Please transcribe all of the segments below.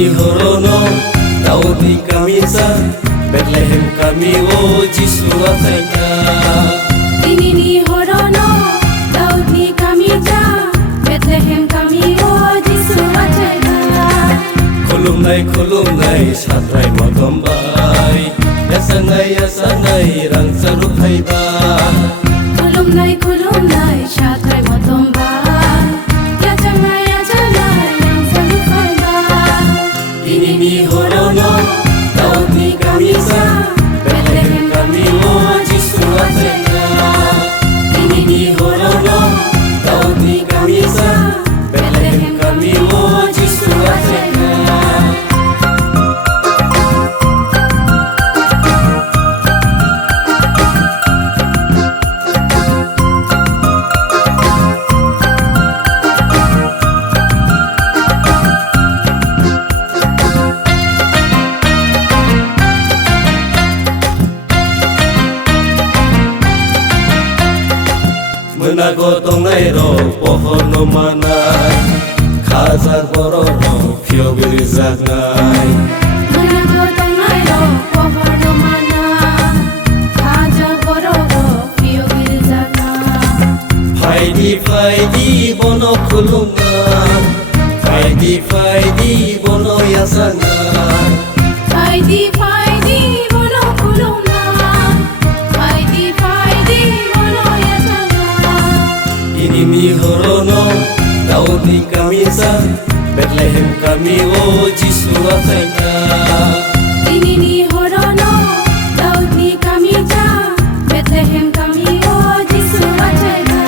Ini horono Daudi kamisa Bethlehem kami o Jisu ataika. Ini ni horono Daudi kamisa Bethlehem kami o Jisu ataika. Khulumnai satrai motombai yasanai rang saruk haiba. Khulumnai satrai motombai yasanai rang saruk haiba. Ini ni horono Daudi kamisa Bethlehem kami o Jisu ataika. Ini ni horono Daudi kamisa Bethlehem kami o Jisu ataika. Menagotong nairo pohon no manai khazar bororo phio birizanai. Menagotong nairo pohon no manai khazar bororo phio birizanai. Faidi bono khulunga faidi bono yasanai. Faidi bono khulunga faidi bono yasanai. Ini ni horono Daudi kamisa Bethlehem kami o Jisu ataika. Ini ni horono Daudi kamisa Bethlehem kami o Jisu ataika.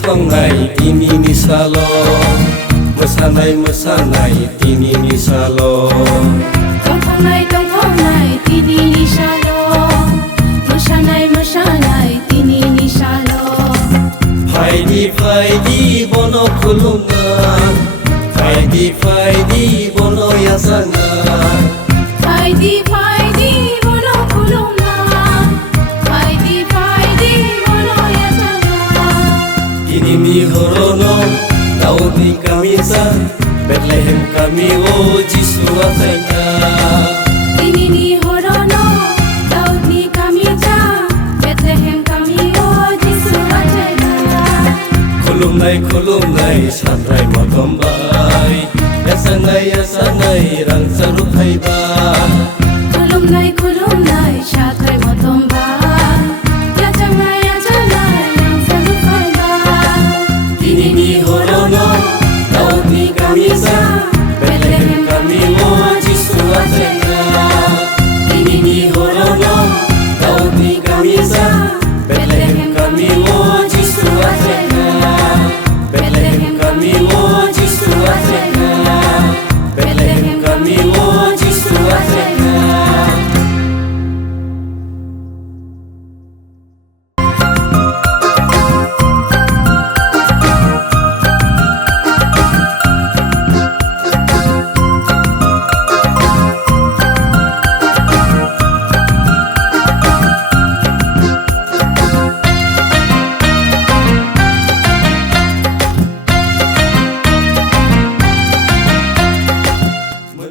Tong tini ni salo mesanai tini ni salo. Tong tini ni salo mesanai tini ni salo. Faidi bono khulunga faidi bono yasanai. Faidi bono khulunga faidi bono yasanai. Ini ni horono Daudi kamisa Bethlehem kami o Jisu ataika. Ini ni horono Daudi kamisa Bethlehem kami o Jisu ataika. Khulumnai satrai motombai yasanai rang saruk haiba. Khulumnai